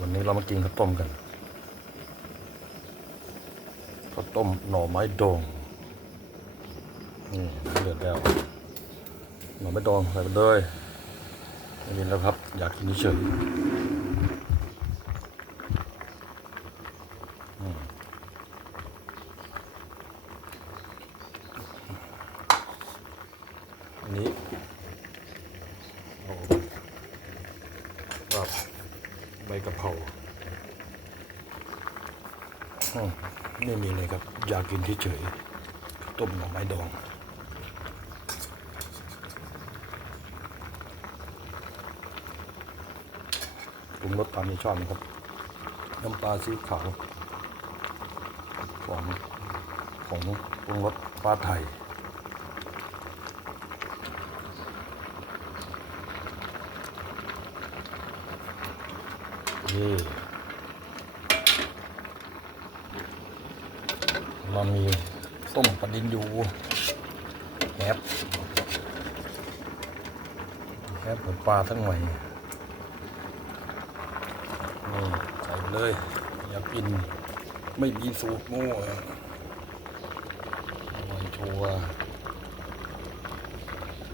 วันนี้เรามากินข้าวต้มกันข้าวต้มหน่อไม้ดองนี่เดือดแล้วหน่อไม้ดองใส่ไปเลยไม่มีแล้วครับ อยากกินเฉยอันนี้เอาครับ ใบกะเพราไม่มีเลยครับ อยากกินเฉยๆต้มหน่อไม้ดองปรุงรสตามที่ชอบนะครับ น้ำปลาซีอิ๊วขาวของของปรุงรสปลาไทย นี่เรามีต้มปลาดินอยู่แฮบแฮบผมปลาทั้งหน่วยนี่ใส่เลย อย่ากิน ไม่มีสูตรโง่อะอยชัวร์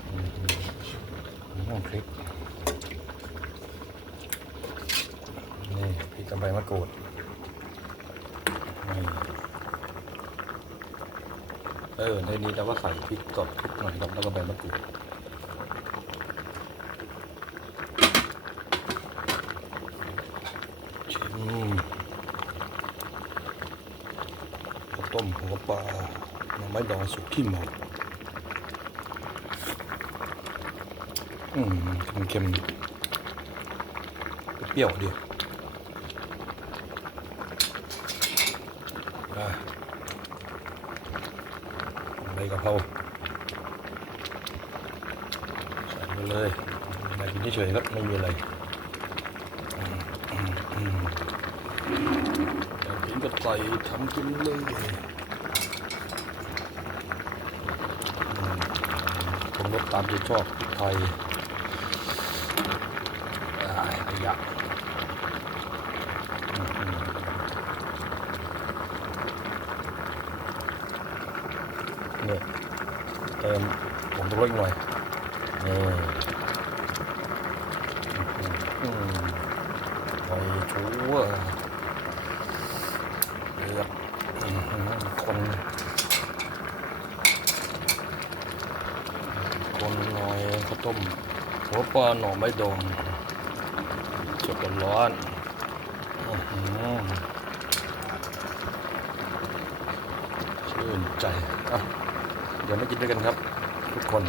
อืมน้ำพริก นี่พริกกับใบมะกรูดนี่เออในนี้เราก็ใส่พริกสดพริกหน่อยครับแล้วก็ใบมะกรูดชิมข้าวต้มหัวปลาหน่อไม้ดองสุกที่หมาะอืมเค็มๆเปรี้ยวๆดีอะใบ กะเพราใส่ไปเลยมากินเฉยๆครับไม่มีอะไรอยากกินก็ใส่ทำกินเลยผมรสตามที่ชอบพริกไทยอ่าขยะอืมอืม นี่เติมผมต้องลดอีกหน่อยนี่อืมไปชัวเดือดอื้อหือคนคนหน่อยข้าวต้มหัวปลาหน่อไม้ดองสดร้อนร้อหือชื่นใจอะ เดี๋ยวมากินด้วยกันครับ ทุกคน